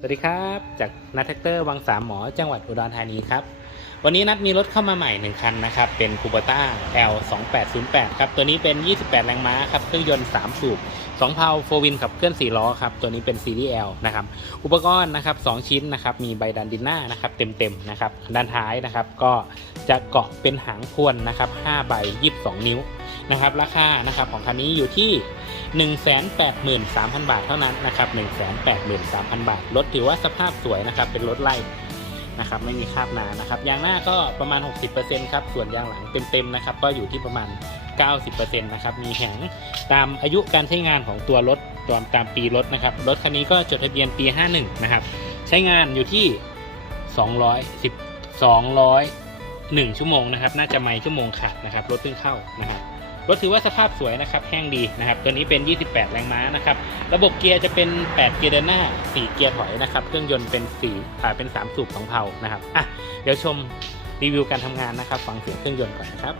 สวัสดีครับ จากนัทแท็กเตอร์วังสามหมอจังหวัดอุดรธานีครับ วันนี้นัดมีรถเข้ามาใหม่ 1 คันนะครับ เป็นคูเบต้า L 2 8 0 8ครับ ตัวนี้เป็น 28 แรงม้าครับ เครื่องยนต์ 3 สูบ 2 เพาโฟวินขับเคลื่อน 4 ล้อครับ ตัวนี้เป็นซีรีส์ L นะครับ อุปกรณ์นะครับ 2 ชิ้นนะครับ มีใบดันดินหน้านะครับ เต็มๆนะครับ ด้านท้ายนะครับ ก็จะเกาะเป็นหางพวนนะครับ 5 ใบ 22 นิ้ว นะครับราคานะครับของคันนี้อยู่ที่ 183,000 บาทเท่านั้นนะครับ183,000 บาท รถถือว่าสภาพสวยนะครับเป็นรถไล่นะครับไม่มีคราบนานะครับยางหน้าก็ประมาณ 60%ครับส่วนยางหลังเต็มๆนะครับก็อยู่ที่ประมาณ 90%นะครับมีแหงตามอายุการใช้งานของตัวรถตามตามปีรถนะครับรถคันนี้ก็จดทะเบียนปี 51 นะครับ ใช้งานอยู่ที่ 210 201ชั่วโมงนะครับ น่าจะไม่ชั่วโมงขาดนะครับ รถเพิ่งเข้านะครับ รถถือว่าสภาพสวยนะครับแห้งดีนะครับ ตัวนี้เป็น 28 แรงม้านะครับ ระบบเกียร์จะเป็น 8 เกียร์เดินหน้า 4 เกียร์ถอยนะครับ เครื่องยนต์เป็น4อ่าเป็น 3 สูบ2เพานะครับอะเดี๋ยวชมรีวิวการทำงานนะครับ ฟังเสียงเครื่องยนต์ก่อนนะครับ